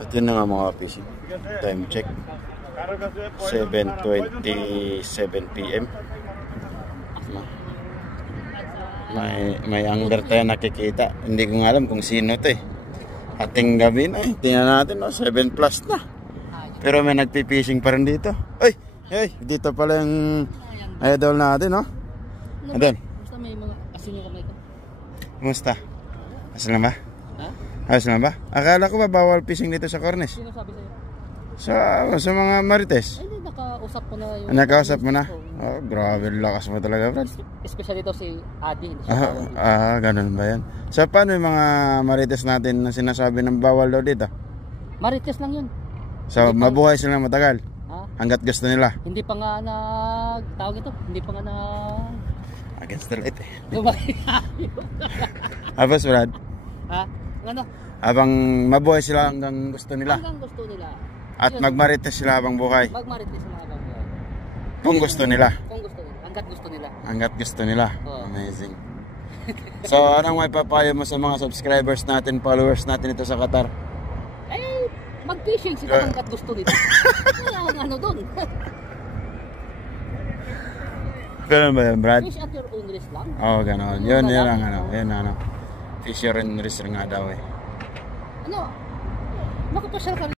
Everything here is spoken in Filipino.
At yun na nga mga fishing. Time check. 7:27 PM. May angler tayo nakikita. Hindi ko nga alam kung sino to eh. Ating gabi na eh. Tingnan natin, no? 7 plus na. Pero may nagpipishing pa rin dito. Ay! Ay! Dito pala yung idol natin, no? Adon. Basta may mga asin yung kamay ko. Kumusta? Ayos lang ba? Ha? Ayos lang ba? Akala ko ba bawal fishing dito sa Cornish? Sino sabi sa'yo? Sa mga marites? Ay, nakausap ko na yung... Nakausap mo na? Oh, grabe, lakas mo talaga, Brad. Especially dito si Adi. Ganun ba yan? So, paano yung mga marites natin na sinasabi ng bawal daw dito? Marites lang yun. So, hindi mabuhay sila matagal? Ha? Hanggat gusto nila? Hindi pa nga tawag ito, hindi pa nga against the light eh. Habas, Brad? Ha? Ano? Habang mabuhay sila hanggang gusto nila? Hanggang gusto nila. At magmarites sila habang buhay? Magmarites sila habang buhay. Kung gusto nila? Kung gusto nila. Hanggat gusto nila. Hanggat gusto nila? Oh. Amazing. So, anong may papayo mo sa mga subscribers natin, followers natin ito sa Qatar? Eh, mag-fishing sila hanggat gusto nila. Kaya ano doon? Ganun ba yan, Brad? Fish at your own risk lang. Oo, gano'n. Yun ang ano. Fish your own risk nga daw eh. Ano? Makapasyal ka